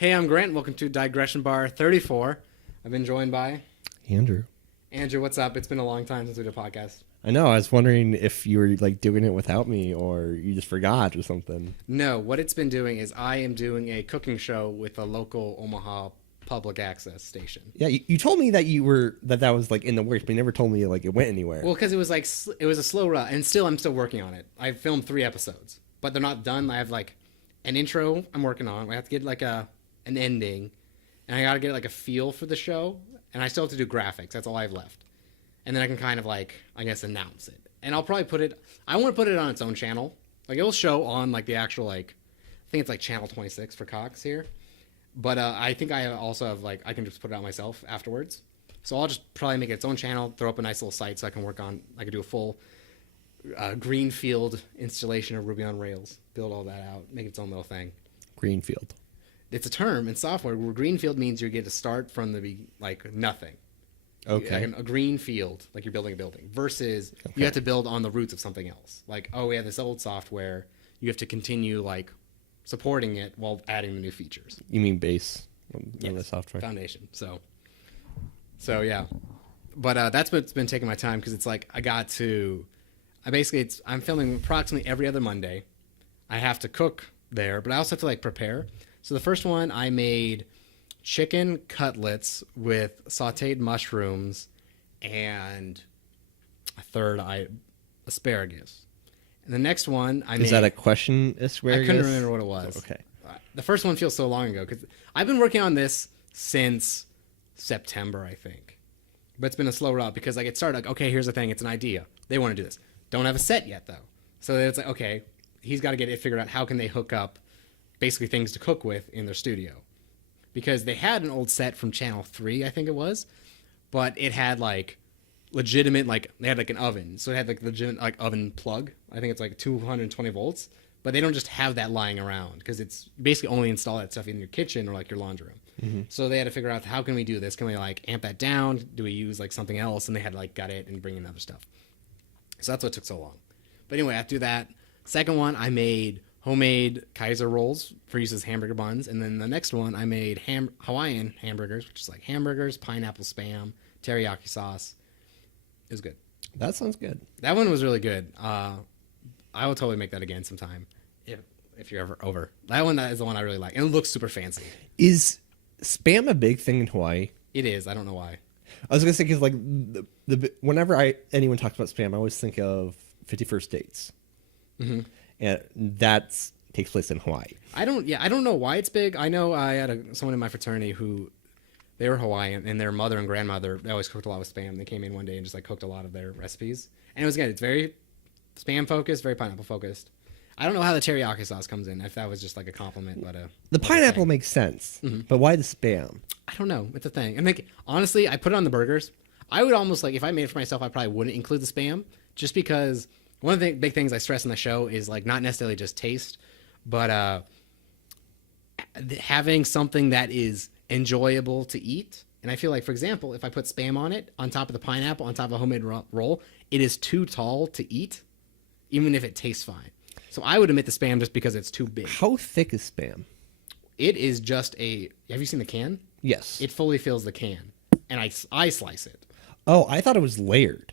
Hey, I'm Grant. Welcome to Digression Bar 34. I've been joined by Andrew. Andrew. What's up? It's been a long time since we did a podcast. I know. I was wondering if you were like doing it without me or you just forgot or something. No, what it's been doing is I am doing a cooking show with a local Omaha public access station. Yeah, you told me that you were that was like in the works, but you never told me like it went anywhere. Well, because it was like it was a slow run, and I'm still working on it. I filmed 3 episodes, but they're not done. I have like an intro I'm working on. I have to get like an ending, and I got to get like a feel for the show, and I still have to do graphics. That's all I have left. And then I can kind of like, I guess, announce it. And I'll probably I want to put it on its own channel. Like it'll show on like the actual like, I think it's like channel 26 for Cox here. But I think I also have like, I can just put it out myself afterwards. So I'll just probably make its own channel, throw up a nice little site so I can I can do a full greenfield installation of Ruby on Rails, build all that out, make its own little thing. Greenfield. It's a term in software where greenfield means you get to start from like nothing. Okay. Like a green field, like you're building a building, versus you have to build on the roots of something else. Like, oh, we have this old software. You have to continue like supporting it while adding the new features. You mean base on the software? Foundation. So yeah. But that's what's been taking my time because it's like I'm filming approximately every other Monday. I have to cook there, but I also have to like prepare. So the first one I made chicken cutlets with sauteed mushrooms and asparagus. And the next one Is that a question asparagus? I couldn't remember what it was. Okay. The first one feels so long ago because I've been working on this since September, I think. But it's been a slow route because like it started like, okay, here's the thing. It's an idea. They want to do this. Don't have a set yet though. So it's like, okay, he's got to get it figured out. How can they hook up basically things to cook with in their studio? Because they had an old set from Channel 3, I think it was, but it had like legitimate, like they had like an oven. So it had like legitimate like oven plug. I think it's like 220 volts, but they don't just have that lying around because it's basically only install that stuff in your kitchen or like your laundry room. Mm-hmm. So they had to figure out how can we do this? Can we like amp that down? Do we use like something else? And they had like got it and bring in other stuff. So that's what took so long. But anyway, after that, second one, I made homemade Kaiser rolls for use as hamburger buns. And then the next one, I made Hawaiian hamburgers, which is like hamburgers, pineapple Spam, teriyaki sauce. It was good. That sounds good. That one was really good. I will totally make that again sometime if you're ever over. That one is the one I really like. And it looks super fancy. Is Spam a big thing in Hawaii? It is. I don't know why. I was going to say, because like whenever anyone talks about Spam, I always think of 51st Dates. Mm-hmm. And that takes place in Hawaii. I don't know why it's big. I know I had someone in my fraternity who they were Hawaiian, and their mother and grandmother, they always cooked a lot with Spam. They came in one day and just like cooked a lot of their recipes. And it was good. It's very Spam focused, very pineapple focused. I don't know how the teriyaki sauce comes in, if that was just like a compliment, but the pineapple makes sense. Mm-hmm. But why the Spam? I don't know. It's a thing. And like honestly, I put it on the burgers. I would almost like if I made it for myself, I probably wouldn't include the Spam just because one of the big things I stress in the show is like not necessarily just taste, but having something that is enjoyable to eat. And I feel like, for example, if I put Spam on it, on top of the pineapple, on top of a homemade roll, it is too tall to eat, even if it tastes fine. So I would omit the Spam just because it's too big. How thick is Spam? It is just have you seen the can? Yes. It fully fills the can, and I slice it. Oh, I thought it was layered.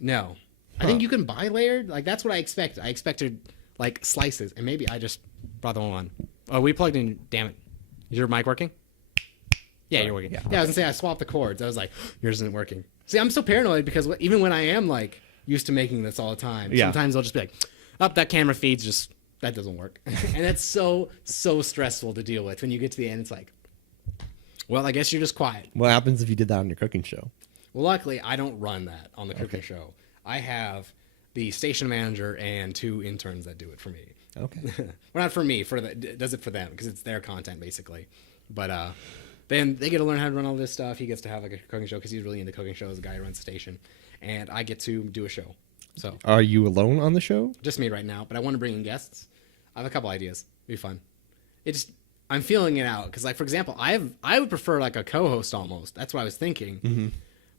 No. I think you can buy layered. Like, that's what I expected. I expected, like, slices. And maybe I just brought the wrong one. Oh, we plugged in. Damn it. Is your mic working? Yeah, you're working. Yeah, I was going to say, I swapped the cords. I was like, yours isn't working. See, I'm so paranoid because even when I am, like, used to making this all the time, sometimes I'll just be like, oh, that camera feed's just, that doesn't work. And that's so stressful to deal with. When you get to the end, it's like, well, I guess you're just quiet. What happens if you did that on your cooking show? Well, luckily, I don't run that on the cooking show. I have the station manager and 2 interns that do it for me. Okay. Well, not for me. Does it for them because it's their content basically. But then they get to learn how to run all this stuff. He gets to have like a cooking show because he's really into cooking shows. The guy who runs the station, and I get to do a show. So are you alone on the show? Just me right now, but I want to bring in guests. I have a couple ideas. It'd be fun. I'm feeling it out because, like, for example, I would prefer like a co-host almost. That's what I was thinking. Mm-hmm.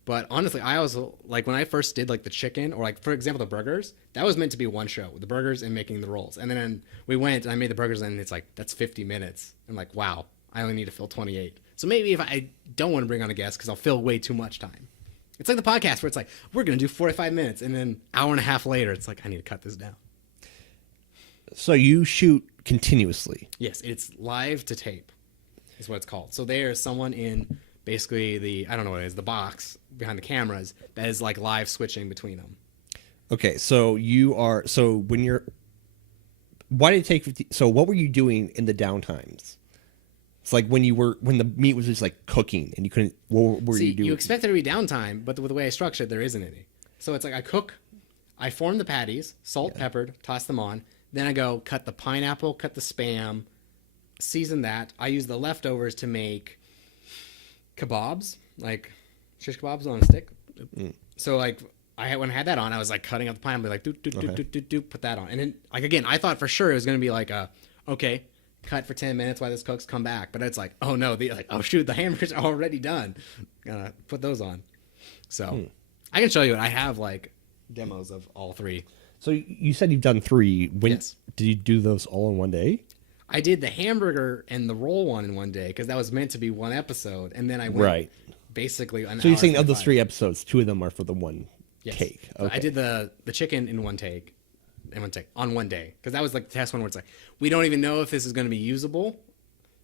But honestly, I was like, when I first did like the chicken or like, for example, the burgers, that was meant to be one show, the burgers and making the rolls. And then we went and I made the burgers and it's like, that's 50 minutes. I'm like, wow, I only need to fill 28. So maybe if I don't want to bring on a guest because I'll fill way too much time. It's like the podcast where it's like, we're going to do 45 minutes. And then hour and a half later, it's like, I need to cut this down. So you shoot continuously. Yes, it's live to tape is what it's called. So there's someone in basically I don't know what it is, the box behind the cameras that is like live switching between them. Okay, why did it take 50? So what were you doing in the downtimes? It's like when the meat was just like cooking and you couldn't. What were you doing? You expect there to be downtime, but with the way I structure it, there isn't any. So it's like I form the patties, salt, peppered, toss them on. Then I go cut the pineapple, cut the Spam, season that. I use the leftovers to make kebabs, like shish kebabs on a stick. So like when I had that on, I was like cutting up the pineapple, like put that on. And then like again, I thought for sure it was gonna be like okay, cut for 10 minutes while this cooks, come back. But it's like, oh no, oh shoot, the hamburgers are already done. Gotta put those on. So I can show you it. I have like demos of all three. So you said you've done 3. Yes. Did you do those all in one day? I did the hamburger and the roll one in one day because that was meant to be one episode, and then I went basically an So you're hour saying of and those 5. 3 episodes, 2 of them are for the one Yes. take. So Okay. I did the chicken in one take, on one day because that was like the test one where it's like we don't even know if this is going to be usable.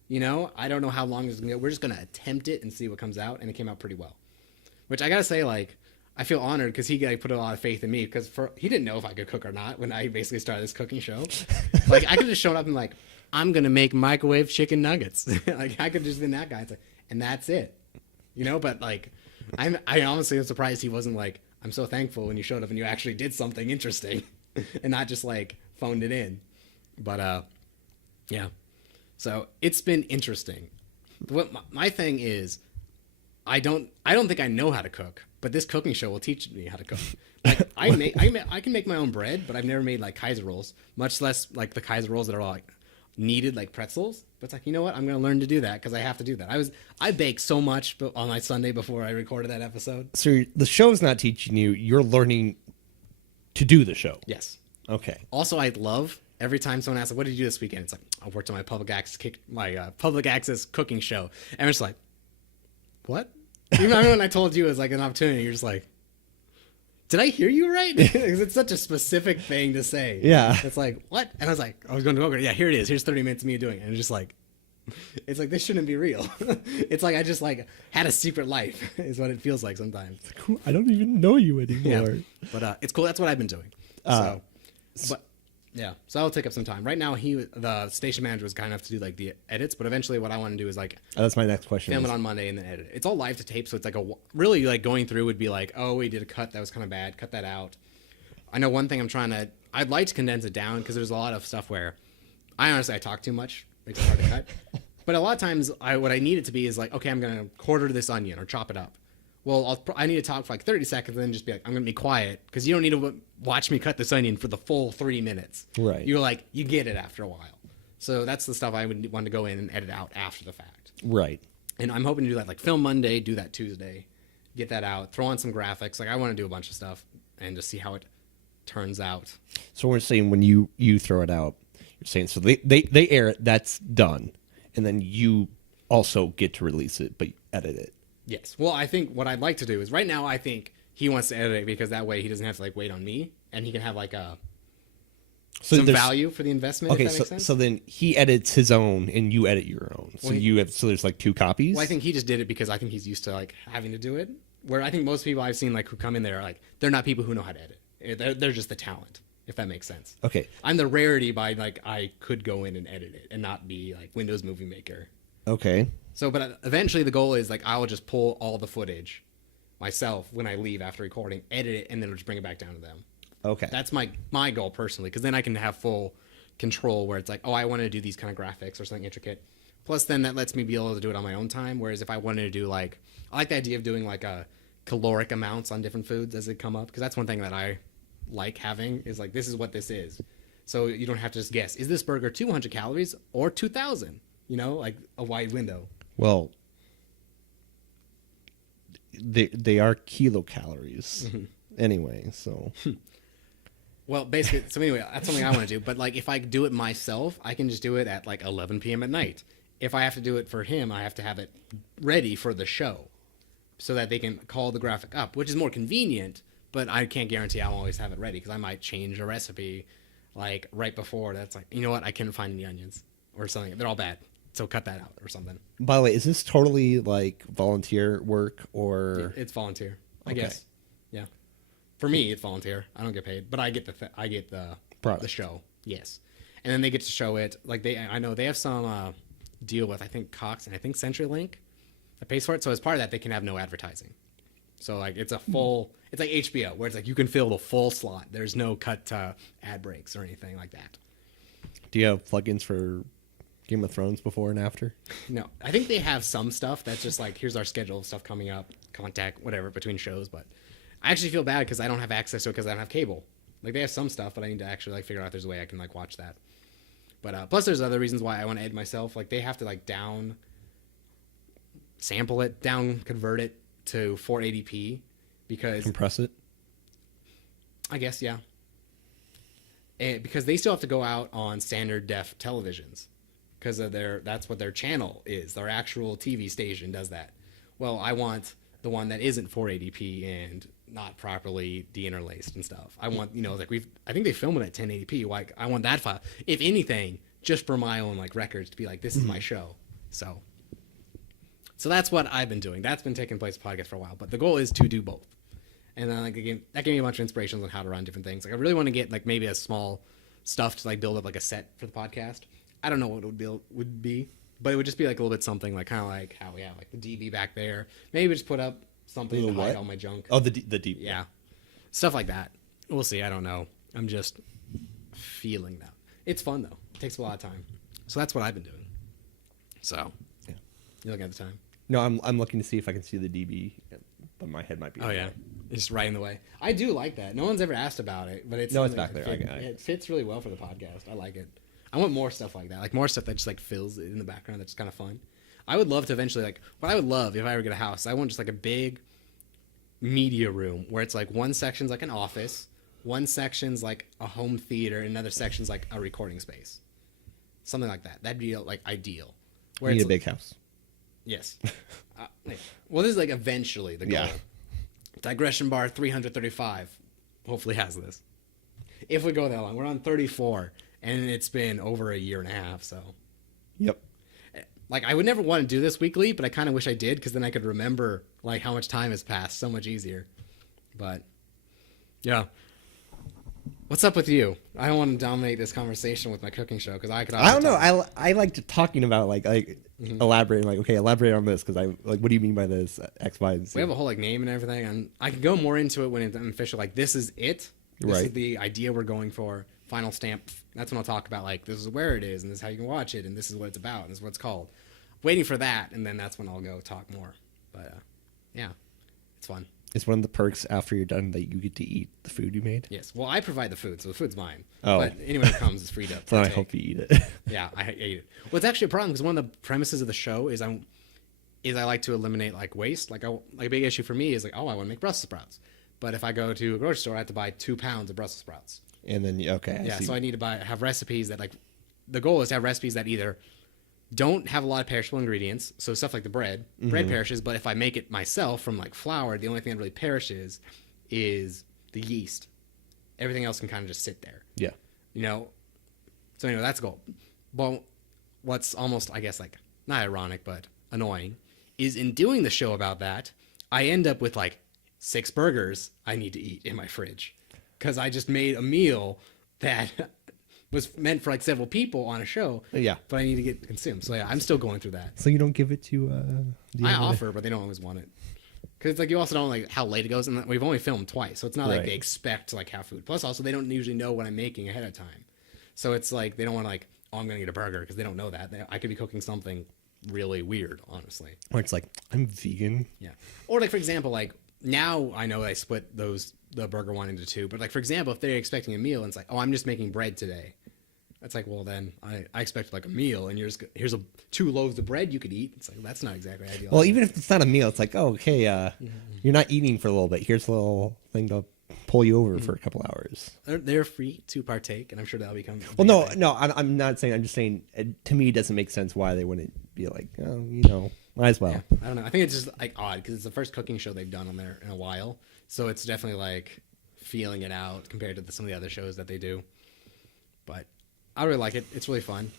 You know, I don't know how long it's going to go. We're just going to attempt it and see what comes out, and it came out pretty well. Which I gotta say, like, I feel honored because he put a lot of faith in me because he didn't know if I could cook or not when I basically started this cooking show. Like I could have shown up and like, I'm gonna make microwave chicken nuggets. Like I could have just been that guy. It's like, and that's it, you know. But like, I honestly am surprised he wasn't like, I'm so thankful when you showed up and you actually did something interesting, and not just like phoned it in. But yeah. So it's been interesting. What my thing is, I don't think I know how to cook, but this cooking show will teach me how to cook. Like I can make my own bread, but I've never made like Kaiser rolls, much less like the Kaiser rolls that are like kneaded like pretzels. But it's like, you know what? I'm going to learn to do that because I have to do that. I baked so much on my Sunday before I recorded that episode. So the show's not teaching you; you're learning to do the show. Yes. Okay. Also, I love every time someone asks, like, "What did you do this weekend?" It's like, I worked on my public access cooking show, and it's like, what? You remember when I told you it was like an opportunity? You're just like, did I hear you right? Because it's such a specific thing to say. Yeah. It's like, what? And I was like, I was going to go, yeah, here it is. Here's 30 minutes of me doing it. And it's just like, it's like, this shouldn't be real. It's like I just like had a secret life is what it feels like sometimes. I don't even know you anymore. Yeah. But it's cool. That's what I've been doing. Yeah, so that'll take up some time. Right now, the station manager was kind enough to do like the edits, but eventually, what I want to do is like That's my next question. film it on Monday and then edit it. It's all live to tape, so it's like really like going through would be like, oh, we did a cut that was kind of bad, cut that out. I know one thing I'd like to condense it down because there's a lot of stuff where I talk too much, makes it hard to cut. But a lot of times, what I need it to be is like, okay, I'm gonna quarter this onion or chop it up. Well, I need to talk for like 30 seconds and then just be like, I'm going to be quiet because you don't need to watch me cut this onion for the full 3 minutes. Right. You're like, you get it after a while. So that's the stuff I would want to go in and edit out after the fact. Right. And I'm hoping to do that like film Monday, do that Tuesday, get that out, throw on some graphics. Like I want to do a bunch of stuff and just see how it turns out. So we're saying when you throw it out, you're saying so they air it, that's done, and then you also get to release it, but edit it. Yes. Well, I think what I'd like to do is right now I think he wants to edit it because that way he doesn't have to like wait on me and he can have like some value for the investment. Okay, if that makes sense. so then he edits his own and you edit your own. So there's like 2 copies. Well, I think he just did it because I think he's used to like having to do it. Where I think most people I've seen like who come in there are like they're not people who know how to edit. They're just the talent, if that makes sense. Okay. I'm the rarity by like I could go in and edit it and not be like Windows Movie Maker. Okay. So, but eventually the goal is like I will just pull all the footage myself when I leave after recording, edit it, and then just bring it back down to them. Okay. That's my goal personally, because then I can have full control where it's like, oh, I want to do these kind of graphics or something intricate. Plus, then that lets me be able to do it on my own time. Whereas if I wanted to do like, I like the idea of doing like a caloric amounts on different foods as they come up, because that's one thing that I like having is like, this is what this is. So you don't have to just guess, is this burger 200 calories or 2,000? You know, like a wide window. Well, they are kilocalories anyway, so. Well, basically, so anyway, that's something I want to do. But like, if I do it myself, I can just do it at like 11 p.m. at night, if I have to do it for him, I have to have it ready for the show so that they can call the graphic up, which is more convenient, but I can't guarantee I'll always have it ready because I might change a recipe like right before. That's like, you know what? I couldn't find any onions or something. They're all bad. So cut that out or something. By the way, is this totally like volunteer work or? It's volunteer, I Okay. guess. Yeah. For me, it's volunteer. I don't get paid, but I get the Product. show. Yes. And then they get to show it. Like I know they have some deal with, I think, Cox and I think CenturyLink that pays for it. So as part of that, they can have no advertising. So like it's a full, it's like HBO where it's like you can fill the full slot. There's no cut ad breaks or anything like that. Do you have plugins for Game of Thrones before and after? No, I think they have some stuff that's just like, here's our schedule of stuff coming up, contact, whatever, between shows. But I actually feel bad because I don't have access to it because I don't have cable. Like they have some stuff, but I need to actually like figure out if there's a way I can like watch that. But plus there's other reasons why I want to edit myself. Like they have to like sample it, convert it to 480p because Compress it? I guess, yeah. And because they still have to go out on standard def televisions because of that's what their channel is. Their actual TV station does that. Well, I want the one that isn't 480p and not properly deinterlaced and stuff. I want, like I think they film it at 1080p. Like I want that file, if anything, just for my own like records to be like, this is my show. So that's what I've been doing. That's been taking place in podcast for a while, but the goal is to do both. And then like again, that gave me a bunch of inspirations on how to run different things. Like I really want to get like maybe a small stuff to like build up like a set for the podcast. I don't know what it would be, but it would just be like a little bit something like kind of like how we have like the DB back there. Maybe just put up something to hide all my junk. Oh, the deep. Yeah, stuff like that. We'll see. I don't know. I'm just feeling that. It's fun though. It takes a lot of time. So that's what I've been doing. So Yeah. you looking at the time? No, I'm looking to see if I can see the DB, but my head might be. Oh yeah, it's just right in the way. I do like that. No one's ever asked about it, but it's No, it's something back that there. it fits really well for the podcast. I like it. I want more stuff like that, like more stuff that just like fills it in the background. That's kind of fun. I would love to eventually like what I would love if I ever get a house. I want just like a big media room where it's like one section's like an office, one section's like a home theater, and another section's like a recording space. Something like that. That'd be like ideal. We need a big house. Yes. Yeah. Well, this is like eventually the goal. Yeah. Digression bar 335 hopefully has this. If we go that long, we're on 34, and it's been over a year and a half. So, Yep. like, I would never want to do this weekly, but I kind of wish I did because then I could remember like how much time has passed so much easier. But yeah. What's up with you? I don't want to dominate this conversation with my cooking show because I could. I don't know. I like talking about like elaborating. Like, okay, elaborate on this because I like. What do you mean by this? X, Y, and Z. We have a whole like name and everything, and I can go more into it when it's official. Like this is it. This is Right. the idea we're going for. Final stamp. That's when I'll talk about like this is where it is, and this is how you can watch it, and this is what it's about, and this is what it's called. Waiting for that, and then that's when I'll go talk more. But yeah, it's fun. It's one of the perks after you're done that you get to eat the food you made. Yes. Well, I provide the food, so the food's mine. Oh. But anyone who comes is free to. So I partake. hope you eat it. Yeah, I ate it. Well, it's actually a problem because one of the premises of the show is I like to eliminate like waste. Like a big issue for me is like, oh, I want to make Brussels sprouts, but if I go to a grocery store, I have to buy 2 pounds of Brussels sprouts. And then okay, Yeah, see. so I need to have recipes that like. The goal is to have recipes that either don't have a lot of perishable ingredients, so stuff like the bread perishes, but if I make it myself from like flour, the only thing that really perishes is the yeast. Everything else can kind of just sit there. Yeah. So anyway, that's the goal. But what's almost, I guess, like not ironic but annoying is in doing the show about that, I end up with like 6 burgers I need to eat in my fridge because I just made a meal that was meant for like several people on a show. Yeah. But I need to get consumed. So yeah, I'm still going through that. So you don't give it to. I offer, but they don't always want it. Because it's like you also don't like how late it goes, and we've only filmed twice, so it's not like Right. they expect to like have food. Plus, also they don't usually know what I'm making ahead of time, so it's like they don't want to like, oh, I'm gonna get a burger because they don't know that. I could be cooking something really weird, honestly. Or it's like I'm vegan. Yeah. Or like for example, like now I know I split the burger one into 2, but like for example, if they're expecting a meal and it's like, oh, I'm just making bread today. It's like, well, then I expect like a meal, and here's 2 loaves of bread you could eat. It's like that's not exactly ideal. Well, even if it's not a meal, it's like, oh, okay, you're not eating for a little bit. Here's a little thing to pull you over for a couple hours. They're free to partake, and I'm sure that'll become. Well, no, I'm not saying. I'm just saying. To me, it doesn't make sense why they wouldn't be like, oh, might as well. Yeah, I don't know. I think it's just like odd because it's the first cooking show they've done on there in a while, so it's definitely like feeling it out compared to some of the other shows that they do. But I really like it. It's really fun.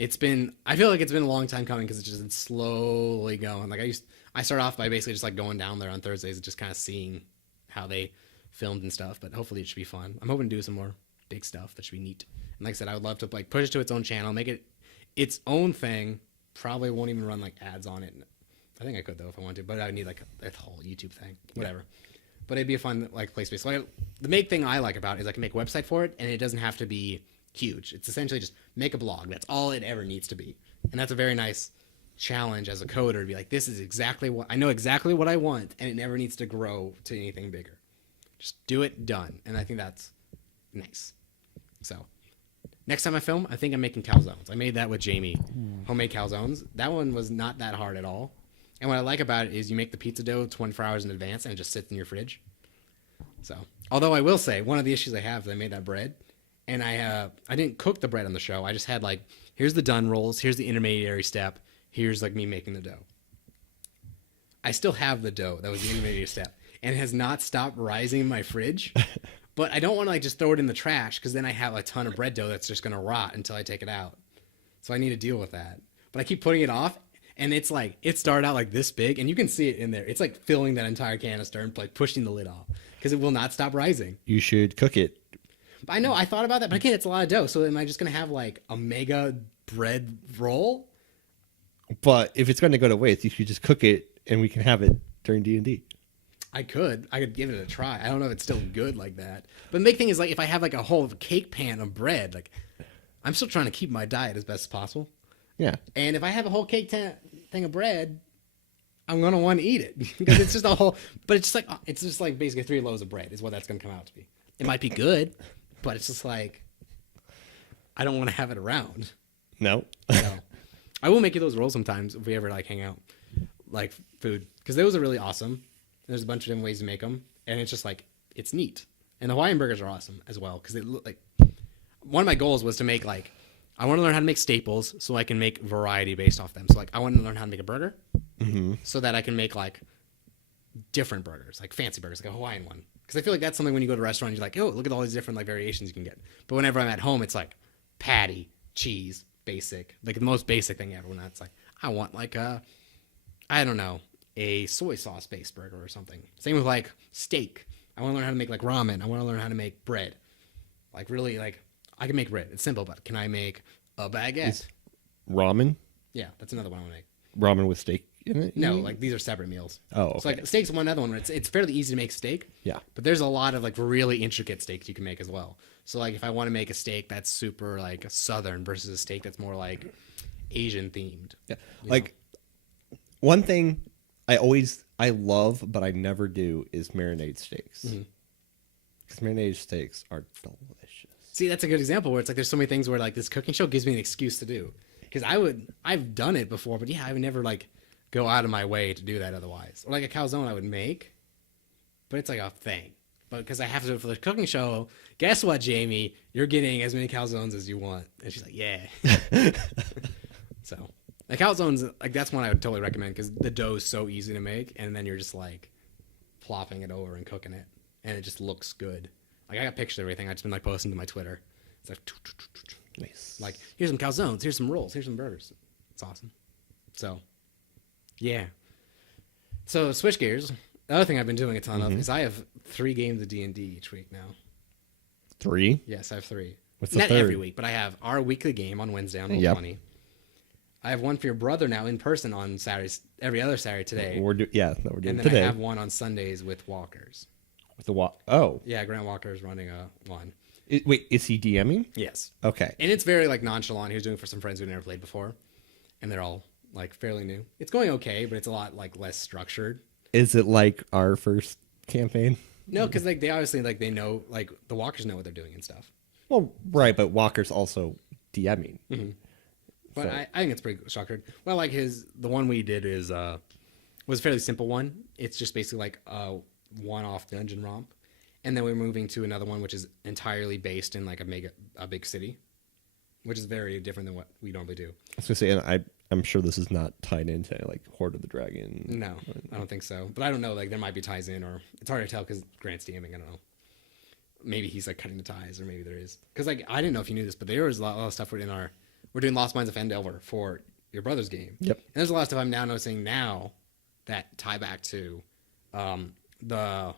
I feel like it's been a long time coming because it's slowly going. Like I start off by basically just like going down there on Thursdays and just kind of seeing how they filmed and stuff. But hopefully it should be fun. I'm hoping to do some more big stuff that should be neat. And like I said, I would love to like push it to its own channel, make it its own thing. Probably won't even run like ads on it. I think I could though if I wanted to, but I would need like a whole YouTube thing, whatever. Yeah. But it'd be a fun like place space. So the main thing I like about it is I can make a website for it, and it doesn't have to be huge. It's essentially just make a blog. That's all it ever needs to be, and that's a very nice challenge as a coder to be like, this is exactly what I know, exactly what I want, and it never needs to grow to anything bigger. Just do it, done, and I think that's nice. So. Next time I film, I think I'm making calzones. I made that with Jamie, homemade calzones. That one was not that hard at all. And what I like about it is you make the pizza dough 24 hours in advance and it just sits in your fridge. So, although I will say, one of the issues I have is I made that bread, and I didn't cook the bread on the show. I just had like, here's the done rolls, here's the intermediary step, here's like me making the dough. I still have the dough. That was the intermediary step. And it has not stopped rising in my fridge. But I don't want to like just throw it in the trash because then I have a ton of bread dough that's just going to rot until I take it out. So I need to deal with that. But I keep putting it off, and it's like it started out like this big, and you can see it in there. It's like filling that entire canister and like pushing the lid off because it will not stop rising. You should cook it. But I know I thought about that, but again, it's a lot of dough. So am I just going to have like a mega bread roll? But if it's going to go to waste, you should just cook it, and we can have it during D&D. I could give it a try. I don't know if it's still good like that. But the big thing is like if I have like a whole cake pan of bread, like I'm still trying to keep my diet as best as possible. Yeah. And if I have a whole cake thing of bread, I'm gonna want to eat it because it's just a whole. But it's just like basically 3 loaves of bread is what that's gonna come out to be. It might be good, but it's just like I don't want to have it around. No. No. I will make you those rolls sometimes if we ever like hang out, like food, because those are really awesome. There's a bunch of different ways to make them, and it's just like it's neat. And the Hawaiian burgers are awesome as well because they look like. One of my goals was to make like I want to learn how to make staples so I can make variety based off them. So like I want to learn how to make a burger so that I can make like different burgers, like fancy burgers, like a Hawaiian one. Because I feel like that's something when you go to a restaurant, you're like, oh, look at all these different like variations you can get. But whenever I'm at home, it's like patty, cheese, basic, like the most basic thing ever. When that's like I want like I don't know. A soy sauce based burger or something. Same with like steak. I want to learn how to make like ramen. I want to learn how to make bread. Like really like I can make bread. It's simple, but can I make a baguette? Ramen? Yeah, that's another one I want to make. Ramen with steak in it? No, like these are separate meals. Oh, okay. So like steak's one other one where it's fairly easy to make steak. Yeah. But there's a lot of like really intricate steaks you can make as well. So like if I want to make a steak that's super like southern versus a steak that's more like Asian themed. Yeah. Like one thing I love, but I never do is marinade steaks. Because marinated steaks are delicious. See, that's a good example where it's like there's so many things where like this cooking show gives me an excuse to do. Because I've done it before, but yeah, I would never like go out of my way to do that otherwise. Or like a calzone I would make, but it's like a thing. But because I have to do it for the cooking show, guess what, Jamie? You're getting as many calzones as you want. And she's like, yeah. So. Like calzones, like that's one I would totally recommend because the dough is so easy to make, and then you're just like plopping it over and cooking it, and it just looks good. Like I got pictures of everything. I just been like posting to my Twitter. It's like, nice. Like here's some calzones, here's some rolls, here's some burgers. It's awesome. So, yeah. So switch gears. The other thing I've been doing a ton of is I have 3 games of D&D each week now. 3? Yes, I have 3. What's the Not third? every week, but I have our weekly game on Wednesday on Roll20. I have one for your brother now in person on Saturdays, every other Saturday today. We're doing and then today. I have one on Sundays with Walkers. With the Oh. Yeah, Grant Walker is running one. Wait, is he DMing? Yes. Okay. And it's very like nonchalant. He was doing it for some friends who never played before, and they're all like fairly new. It's going okay, but it's a lot like less structured. Is it like our first campaign? No, because like they obviously like they know like the Walkers know what they're doing and stuff. Well, right, but Walker's also DMing. But I think it's pretty structured. Well, like the one we did was a fairly simple one. It's just basically like a one-off dungeon romp, and then we're moving to another one which is entirely based in like a big city, which is very different than what we normally do. I was gonna say, and I'm sure this is not tied into like Horde of the Dragon. No, I don't think so. But I don't know. Like there might be ties in, or it's hard to tell because Grant's DMing. I don't know. Maybe he's like cutting the ties, or maybe there is. Because like I didn't know if you knew this, but there was a lot of stuff we're doing Lost Mines of Fendelver for your brother's game. Yep. And there's a lot of stuff I'm now noticing now that tie back to the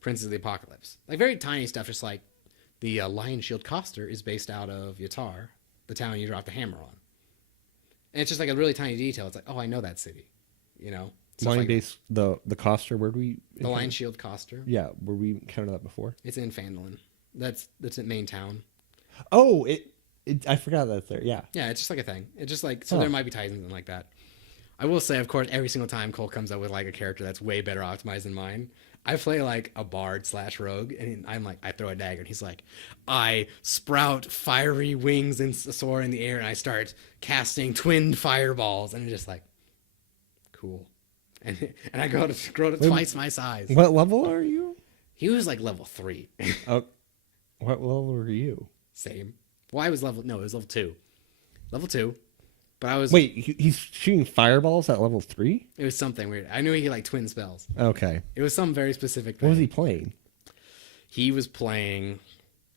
Princes of the Apocalypse. Like very tiny stuff, just like the Lion Shield Coster is based out of Yatar, the town you drop the hammer on. And it's just like a really tiny detail. It's like, oh, I know that city, you know. Stuff Lion like base the coster. Where do we? the Lion Shield Coster. Yeah, were we encountered that before? It's in Phandalin. That's the main town. Oh, I forgot that's there. Yeah. Yeah, it's just like a thing. It's just like so Huh. there might be ties in like that. I will say, of course, every single time Cole comes up with like a character that's way better optimized than mine, I play like a bard / rogue, and I'm like, I throw a dagger, and he's like, I sprout fiery wings and soar in the air, and I start casting twin fireballs, and I'm just like, cool. And I grow to twice my size. What level are you? He was like level 3. Oh, what level are you? Same. Well, I was it was level 2. Level 2. But I was. Wait, he's shooting fireballs at level 3? It was something weird. I knew he like twin spells. Okay. It was some very specific What thing. was he playing? He was playing,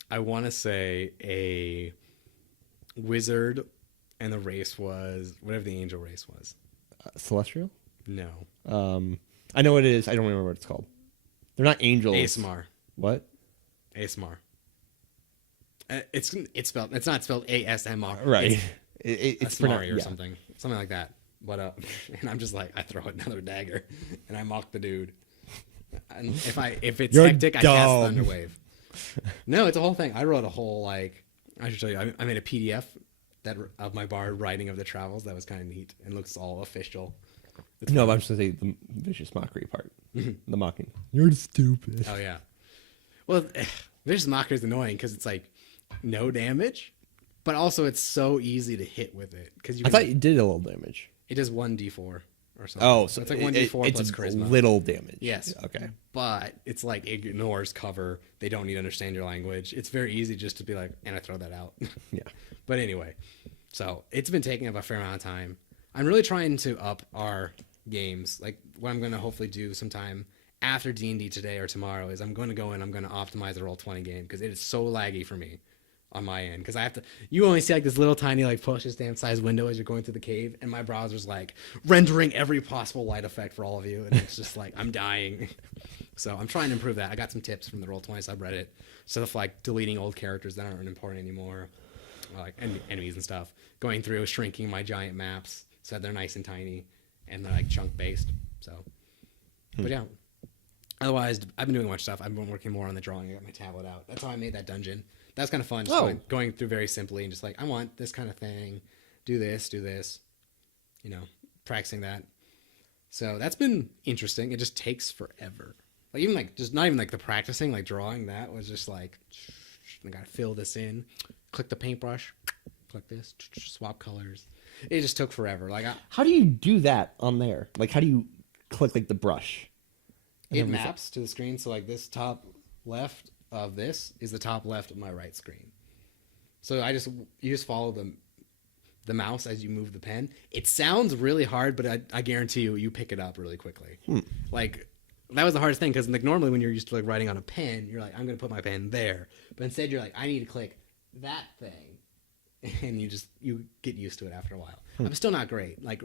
I want to say, a wizard, and the race was whatever the angel race was. Celestial? No. I know what it is. I don't remember what it's called. They're not angels. ASMR. What? ASMR. It's spelled. It's not spelled ASMR. Right. It's pronounced- Mari or yeah. something like that. But and I'm just like I throw another dagger, and I mock the dude. And if it's You're hectic, I cast dumb. Thunderwave. No, it's a whole thing. I wrote a whole like I should show you. I made a PDF of my bard writing of the travels. That was kind of neat and looks all official. It's No, fun. but I'm just going to say the vicious mockery part. The mocking. You're stupid. Oh yeah. Well, Vicious Mockery is annoying because it's like no damage, but also it's so easy to hit with it because I thought you did a little damage. it does 1d4 or something. Oh, so it's like 1d4 it's plus charisma. little damage. Yes. Okay. But it's like ignores cover. They don't need to understand your language. It's very easy just to be like, and I throw that out. Yeah. But anyway, so it's been taking up a fair amount of time. I'm really trying to up our games. Like what I'm going to hopefully do sometime after D&D today or tomorrow is I'm going to go in, I'm going to optimize the Roll20 game because it is so laggy for me on my end. Because I have to, you only see like this little tiny like push damn size window as you're going through the cave, and my browser's like rendering every possible light effect for all of you, and it's just like I'm dying. So I'm trying to improve that. I got some tips from the Roll20 subreddit, stuff like deleting old characters that aren't important anymore, like enemies and stuff. Going through shrinking my giant maps so that they're nice and tiny and they're like chunk based. So, but yeah. Otherwise, I've been doing much stuff. I've been working more on the drawing. I got my tablet out. That's how I made that dungeon. That's kind of fun. Just going through very simply and just like, I want this kind of thing. Do this. You know, practicing that. So that's been interesting. It just takes forever. Like even like just not even like the practicing, like drawing that was just like, I gotta fill this in. Click the paintbrush. Click this. Swap colors. It just took forever. Like How do you do that on there? Like, how do you click like the brush? it maps to the screen. So like this top left of this is the top left of my right screen. So you just follow the mouse as you move the pen. It sounds really hard, but I guarantee you pick it up really quickly. Like that was the hardest thing because like normally when you're used to like writing on a pen, you're like I'm gonna put my pen there, but instead you're like I need to click that thing, and you get used to it after a while. I'm still not great. Like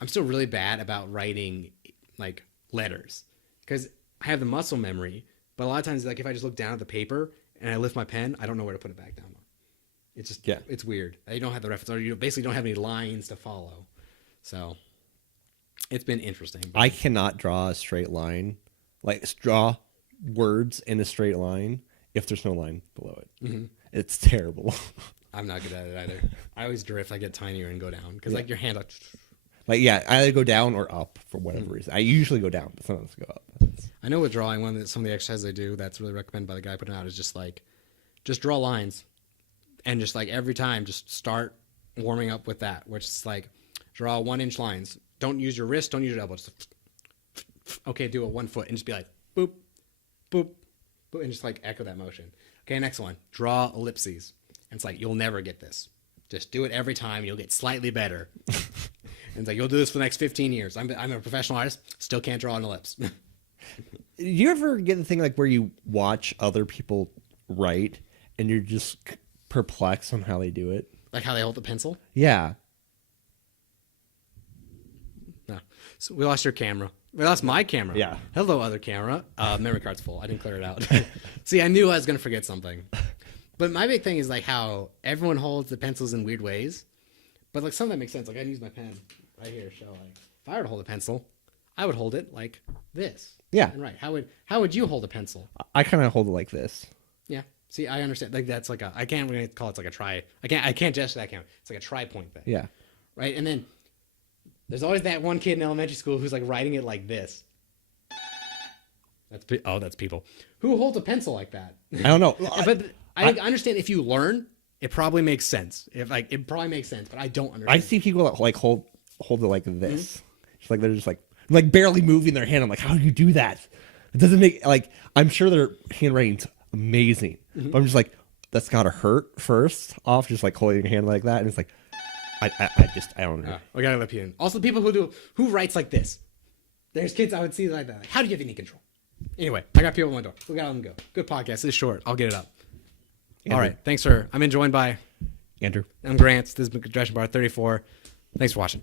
I'm still really bad about writing like letters because I have the muscle memory, but a lot of times like if I just look down at the paper and I lift my pen, I don't know where to put it back down. It's just it's weird. You don't have the reference, or you basically don't have any lines to follow. So it's been interesting. I cannot draw a straight line, like draw words in a straight line if there's no line below it. Mm-hmm. It's terrible. I'm not good at it either. I always drift. I get tinier and go down because like your hand. Like I either go down or up for whatever reason. I usually go down, but sometimes I go up. I know with drawing, some of the exercises I do that's really recommended by the guy putting it out is just draw lines, and just like every time, just start warming up with that, which is like draw 1-inch lines. Don't use your wrist. Don't use your elbow. Just okay, do it 1 foot and just be like boop, boop, and just like echo that motion. Okay, next one. Draw ellipses. And it's like, you'll never get this. Just do it every time. You'll get slightly better. And it's like, you'll do this for the next 15 years. I'm a professional artist. Still can't draw an ellipse. Do you ever get the thing like where you watch other people write and you're just perplexed on how they do it? Like how they hold the pencil? Yeah. No. So we lost your camera. We lost my camera. Yeah. Hello, other camera. Memory card's full. I didn't clear it out. See, I knew I was going to forget something. But my big thing is like how everyone holds the pencils in weird ways. But like some of that makes sense. Like I'd use my pen right here. So like if I were to hold a pencil, I would hold it like this. Yeah. And right. How would you hold a pencil? I kind of hold it like this. Yeah. See, I understand. Like that's like I can't really call it like a try. I can't gesture that camera. It's like a tri-point thing. Yeah. Right. And then there's always that one kid in elementary school who's like writing it like this. That's people who holds a pencil like that. I don't know. But I understand if you learn, it probably makes sense. It probably makes sense, but I don't understand. I see people that like hold it like this. It's like they're just like barely moving their hand. I'm like, how do you do that? It doesn't make like I'm sure their handwriting's amazing, but I'm just like that's gotta hurt first off. Just like holding your hand like that, and it's like I don't know. We gotta let you in. Also, people who writes like this. There's kids I would see like that. Like, how do you have any control? Anyway, I got people at my door. We gotta let them go. Good podcast. It's short. I'll get it up. Andrew. All right. Thanks, sir. I'm joined by Andrew. I'm Grant. This is McDression Bar 34. Thanks for watching.